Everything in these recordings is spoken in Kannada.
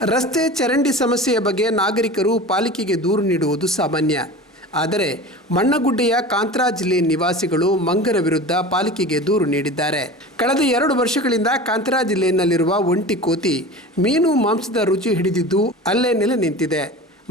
ರಸ್ತೆ ಚರಂಡಿ ಸಮಸ್ಯೆಯ ಬಗ್ಗೆ ನಾಗರಿಕರು ಪಾಲಿಕೆಗೆ ದೂರು ನೀಡುವುದು ಸಾಮಾನ್ಯ. ಆದರೆ ಮಣ್ಣಗುಡ್ಡೆಯ ಕಾಂತರಾ ಜಿಲ್ಲೆ ನಿವಾಸಿಗಳು ಮಂಗರ ವಿರುದ್ಧ ಪಾಲಿಕೆಗೆ ದೂರು ನೀಡಿದ್ದಾರೆ. ಕಳೆದ 2 ವರ್ಷಗಳಿಂದ ಕಾಂತರಾ ಜಿಲ್ಲೆಯಲ್ಲಿರುವ ಒಂಟಿ ಕೋತಿ ಮೀನು ಮಾಂಸದ ರುಚಿ ಹಿಡಿದಿದ್ದು ಅಲ್ಲೇ ನೆಲೆ ನಿಂತಿದೆ.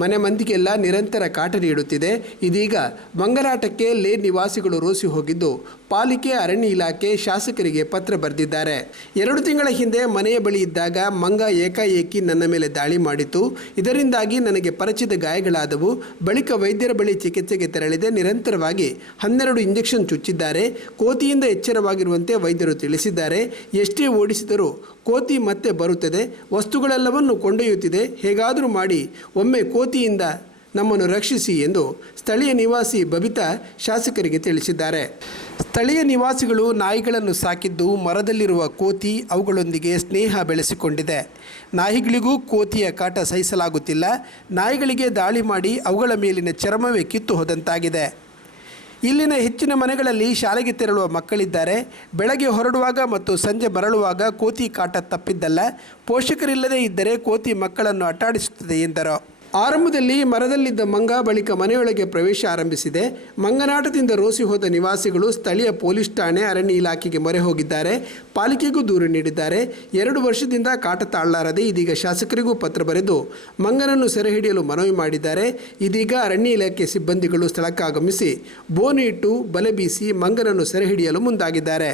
ಮನೆ ಮಂದಿಗೆಲ್ಲ ನಿರಂತರ ಕಾಟ ನೀಡುತ್ತಿದೆ. ಇದೀಗ ಮಂಗರಾಟಕ್ಕೆ ಲೇ ನಿವಾಸಿಗಳು ರೋಸಿ ಹೋಗಿದ್ದು ಪಾಲಿಕೆ ಅರಣ್ಯ ಇಲಾಖೆ ಶಾಸಕರಿಗೆ ಪತ್ರ ಬರೆದಿದ್ದಾರೆ. 2 ತಿಂಗಳ ಹಿಂದೆ ಮನೆಯ ಬಳಿ ಇದ್ದಾಗ ಮಂಗ ಏಕಾಏಕಿ ನನ್ನ ಮೇಲೆ ದಾಳಿ ಮಾಡಿತು. ಇದರಿಂದಾಗಿ ನನಗೆ ಪರಚಿದ ಗಾಯಗಳಾದವು. ಬಳಿಕ ವೈದ್ಯರ ಬಳಿ ಚಿಕಿತ್ಸೆಗೆ ತೆರಳಿದೆ. ನಿರಂತರವಾಗಿ 12 ಇಂಜೆಕ್ಷನ್ ಚುಚ್ಚಿದ್ದಾರೆ. ಕೋತಿಯಿಂದ ಎಚ್ಚರವಾಗಿರುವಂತೆ ವೈದ್ಯರು ತಿಳಿಸಿದ್ದಾರೆ. ಎಷ್ಟೇ ಓಡಿಸಿದರೂ ಕೋತಿ ಮತ್ತೆ ಬರುತ್ತದೆ. ವಸ್ತುಗಳೆಲ್ಲವನ್ನು ಕೊಂಡೊಯ್ಯುತ್ತಿದೆ. ಹೇಗಾದರೂ ಮಾಡಿ ಒಮ್ಮೆ ಕೋತಿಯಿಂದ ನಮ್ಮನ್ನು ರಕ್ಷಿಸಿ ಎಂದು ಸ್ಥಳೀಯ ನಿವಾಸಿ ಬಬಿತಾ ಶಾಸಕರಿಗೆ ತಿಳಿಸಿದ್ದಾರೆ. ಸ್ಥಳೀಯ ನಿವಾಸಿಗಳು ನಾಯಿಗಳನ್ನು ಸಾಕಿದ್ದು ಮರದಲ್ಲಿರುವ ಕೋತಿ ಅವುಗಳೊಂದಿಗೆ ಸ್ನೇಹ ಬೆಳೆಸಿಕೊಂಡಿದೆ. ನಾಯಿಗಳಿಗೂ ಕೋತಿಯ ಕಾಟ ಸಹಿಸಲಾಗುತ್ತಿಲ್ಲ. ನಾಯಿಗಳಿಗೆ ದಾಳಿ ಮಾಡಿ ಅವುಗಳ ಮೇಲಿನ ಚರ್ಮವೇ ಕಿತ್ತು ಹೋದಂತಾಗಿದೆ. ಇಲ್ಲಿನ ಹೆಚ್ಚಿನ ಮನೆಗಳಲ್ಲಿ ಶಾಲೆಗೆ ತೆರಳುವ ಮಕ್ಕಳಿದ್ದಾರೆ. ಬೆಳಗ್ಗೆ ಹೊರಡುವಾಗ ಮತ್ತು ಸಂಜೆ ಮರಳುವಾಗ ಕೋತಿ ಕಾಟ ತಪ್ಪಿದ್ದಲ್ಲ. ಪೋಷಕರಿಲ್ಲದೇ ಇದ್ದರೆ ಕೋತಿ ಮಕ್ಕಳನ್ನು ಅಟ್ಟಾಡಿಸುತ್ತದೆ ಎಂದರು. ಆರಂಭದಲ್ಲಿ ಮರದಲ್ಲಿದ್ದ ಮಂಗ ಬಳಿಕ ಮನೆಯೊಳಗೆ ಪ್ರವೇಶ ಆರಂಭಿಸಿದೆ. ಮಂಗನಾಟದಿಂದ ರೋಸಿ ಹೋದ ನಿವಾಸಿಗಳು ಸ್ಥಳೀಯ ಪೊಲೀಸ್ ಠಾಣೆ ಅರಣ್ಯ ಇಲಾಖೆಗೆ ಮೊರೆ ಹೋಗಿದ್ದಾರೆ. ಪಾಲಿಕೆಗೂ ದೂರು ನೀಡಿದ್ದಾರೆ. 2 ವರ್ಷದಿಂದ ಕಾಟ ತಾಳಲಾರದೆ ಇದೀಗ ಶಾಸಕರಿಗೂ ಪತ್ರ ಬರೆದು ಮಂಗನನ್ನು ಸೆರೆ ಹಿಡಿಯಲು ಮನವಿ ಮಾಡಿದ್ದಾರೆ. ಇದೀಗ ಅರಣ್ಯ ಇಲಾಖೆ ಸಿಬ್ಬಂದಿಗಳು ಸ್ಥಳಕ್ಕಾಗಮಿಸಿ ಬೋನು ಇಟ್ಟು ಬಲೆ ಬೀಸಿ ಮಂಗನನ್ನು ಸೆರೆ ಹಿಡಿಯಲು ಮುಂದಾಗಿದ್ದಾರೆ.